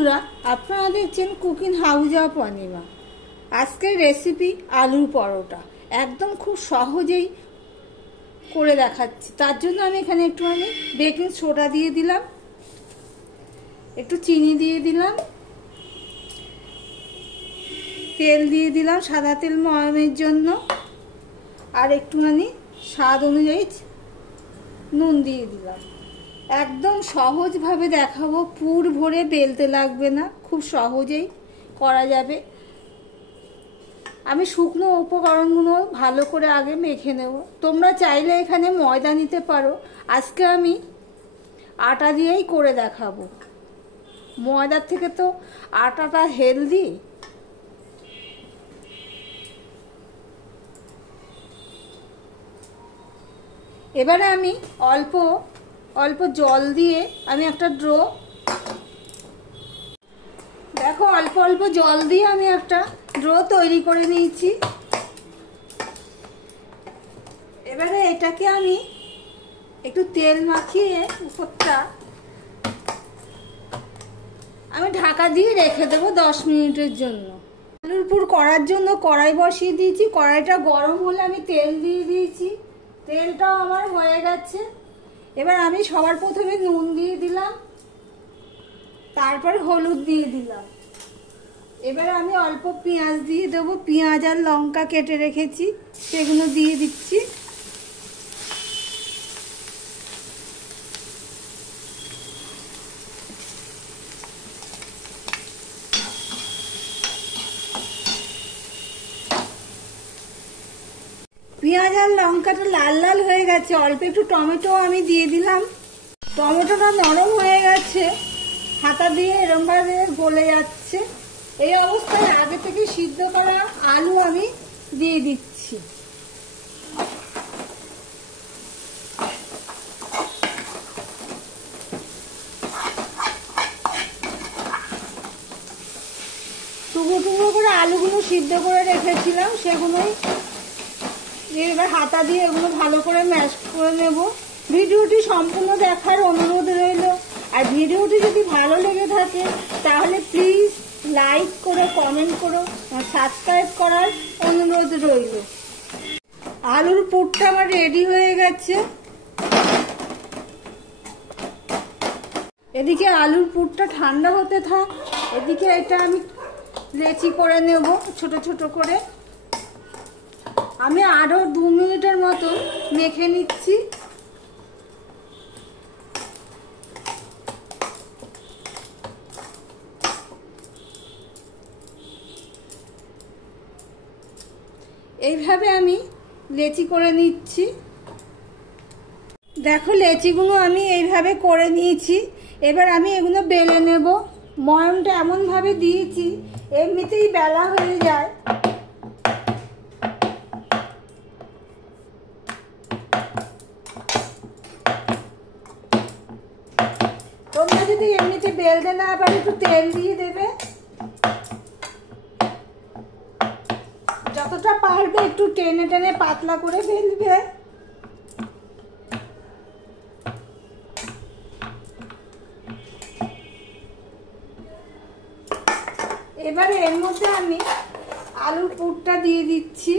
বন্ধুরা, আপনারা দেখছেন কুকিং হাউস অফ অনিমা। আজকের রেসিপি আলুর পরোটা, একদম খুব সহজেই করে দেখাচ্ছি। তার জন্য আমি এখানে একটুখানি বেকিং সোডা দিয়ে দিলাম, একটু চিনি দিয়ে দিলাম, তেল দিয়ে দিলাম সাদা তেল ময়ামের জন্য, আর একটুখানি স্বাদ অনুযায়ী নুন দিয়ে দিলাম। একদম সহজভাবে দেখাবো, পুর ভরে বেলতে লাগবে না, খুব সহজেই করা যাবে। আমি শুকনো উপকরণগুলো ভালো করে আগে মেখে নেব। তোমরা চাইলে এখানে ময়দা নিতে পারো, আজকে আমি আটা দিয়েই করে দেখাবো। ময়দার থেকে তো আটাটা হেলদি। এবারে আমি অল্প অল্প জল দিয়ে আমি একটা ডো, দেখো অল্প অল্প জল দিয়ে আমি একটা ডো তৈরি করে নিয়েছি। এবারে এটাকে আমি একটু তেল মাখিয়ে উপরটা আমি ঢাকা দিয়ে রেখে দেবো 10 মিনিটের জন্য। আলুর পুর করার জন্য কড়াই বসিয়ে দিয়েছি। কড়াইটা গরম হলে আমি তেল দিয়ে দিয়েছি, তেলটাও আমার হয়ে গেছে। এবার আমি সবার প্রথমে নুন দিয়ে দিলাম, তারপর হলুদ দিয়ে দিলাম। এবার আমি অল্প পেঁয়াজ দিয়ে দেবো, পেঁয়াজ আর লঙ্কা কেটে রেখেছি সেগুলো দিয়ে দিচ্ছি। পেঁয়াজ আর লঙ্কাটা লাল লাল হয়ে গেছে, অল্প একটু টমেটো আমি দিয়ে দিলাম। টমেটোটা নরম হয়ে গেছে, হাতা দিয়ে এরমভাবে গলে যাচ্ছে। এই অবস্থায় আগে থেকে সিদ্ধ করা আলু আমি দিয়ে দিচ্ছি। টুকরো টুকরো করে আলুগুলো সিদ্ধ করে রেখেছিলাম, সেগুলোই এবার হাতা দিয়ে এগুলো ভালো করে ম্যাশ করে নেব। ভিডিওটি সম্পূর্ণ দেখার অনুরোধ রইল। আর ভিডিওটি যদি ভালো লেগে থাকে তাহলে প্লিজ লাইক করে কমেন্ট করো, সাবস্ক্রাইব করার অনুরোধ রইল। আলুর পুরটা আমার রেডি হয়ে গেছে। এদিকে আলুর পুরটা ঠান্ডা হতে থাক, এদিকে এটা আমি লেচি করে নেব ছোট ছোট করে। আমি আরো 2 মিনিটের মতো মেখে নিচ্ছি। এইভাবে আমি লেচি করে নিচ্ছি। দেখো লেচিগুলো আমি এইভাবে করে নিয়েছি। এবার আমি এগুলো বেলে নেব। ময়ামটা এমনভাবে দিয়েছি এমনিতেই বেলা হয়ে যায়। তোমরা যদি এমনিতে বেলতে না পারো একটু তেল দিয়ে দেবে, যতটা পারবে একটু টেনে টেনে পাতলা করে বেলবে। এবারে এর মধ্যে আমি আলুর পুরটা দিয়ে দিচ্ছি।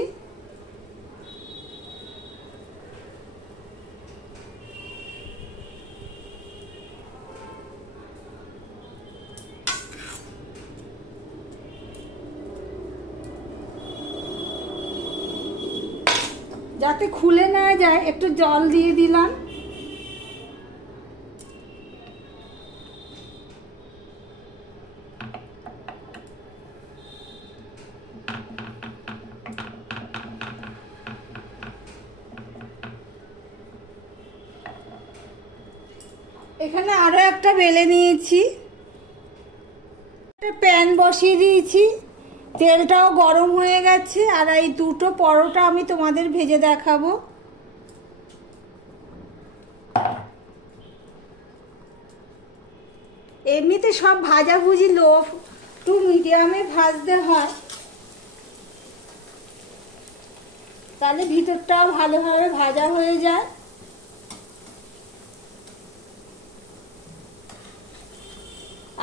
যাতে খুলে না যায় একটু জল দিয়ে দিলাম। এখানে আরো একটা বেলে নিয়েছি, একটা প্যান বসিয়ে দিয়েছি, তেলটাও গরম হয়ে গেছে। আর এই দুটো পরোটা আমি তোমাদের ভেজে দেখাবো। এমনিতে সব ভাজাভুজি লো টু মিডিয়ামে ভাজতে হয়, তাহলে ভিতরটাও ভালোভাবে ভাজা হয়ে যায়।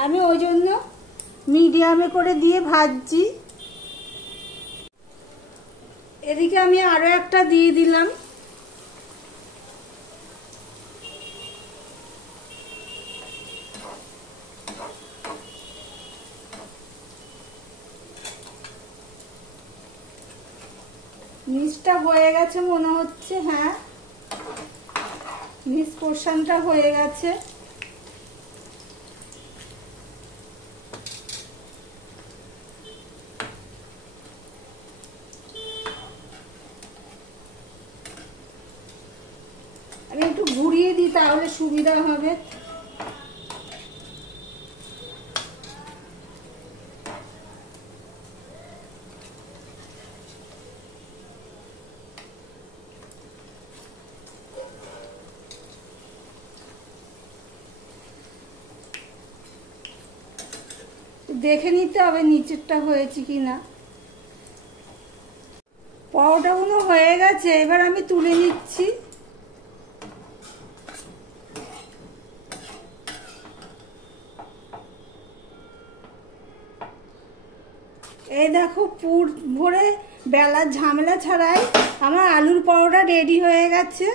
আমি ওই জন্য মিডিয়ামে করে দিয়ে ভাজছি। এদিকে আমি আরো একটা দিয়ে দিলাম। নিচটা হয়ে গেছে মনে হচ্ছে, হ্যাঁ নিচ পোর্শনটা হয়ে গেছে। আমি একটু ঘুরিয়ে দিই তাহলে সুবিধা হবে। দেখে নিতে হবে নিচেরটা হয়েছে কিনা। পরোটাগুলো হয়ে গেছে, এবার আমি তুলে নিচ্ছি। এই দেখো পুর ভরে বেলার ঝামেলা ছাড়াই আমার আলুর পরোটা রেডি হয়ে গেছে।